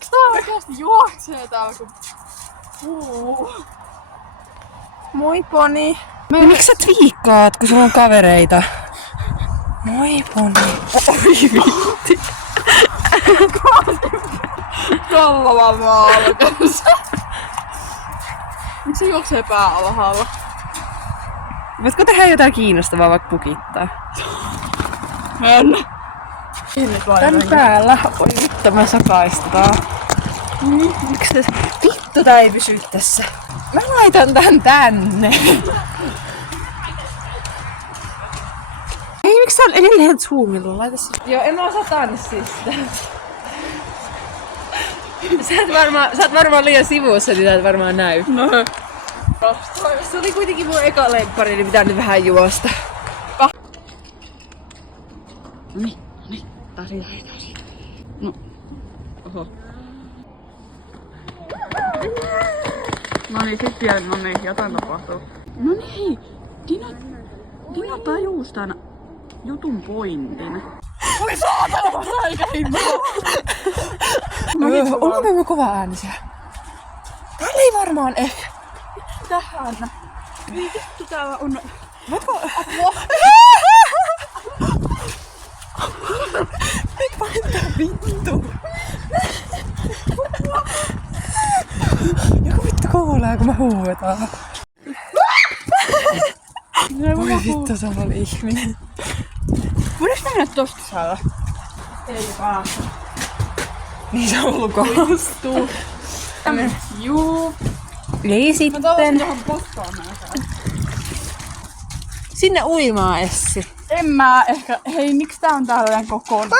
Miksi tää oikeesti juoksee täällä kun... Moi poni. Miksi sä twiikkaat, kun sulla on kavereita? Moi poni. Oi vitti. Kallava maalkassa. Miksi se juoksee pää alhaalla? Voitko tehdä jotain kiinnostavaa vaikka pukittaa? En. Tän päällä. Oi vittu, mä sakaistaa. Miksi tässä? Vittu, tää ei pysy tässä. Mä laitan tän tänne. Ei, miksi tää on edelleen zoomilla? Laita se. Joo, en mä osaa tanssista. Sä oot varmaan liian sivussa, niin tää et varmaan näy. No. Se oli kuitenkin mun eka lemppari, niin pitää nyt vähän juosta. Noniin. Taas. No. Oho. Noniin, sit vielä, jotain tapahtuu. Noniin, Dina tajus tän jutun pointin. Oi saatana, räikähin! Onko me kova äänisiä? Täällä ei varmaan ehkä. Tähän. Vittu, täällä on... Voitko? Nyt paintaa vittu. Joku vittu koulaa, kun mä huuetaan. Voi vittu, se on ihminen. Voidaanko mennä tosta saada? Ei vaan. Niin se on ulkoastuu. Juu. Ei Mä sitten. tuohon potkaan mennä. Sinne uimaan, Essi. En mä ehkä... Hei, miksi tää on tällainen kokoon?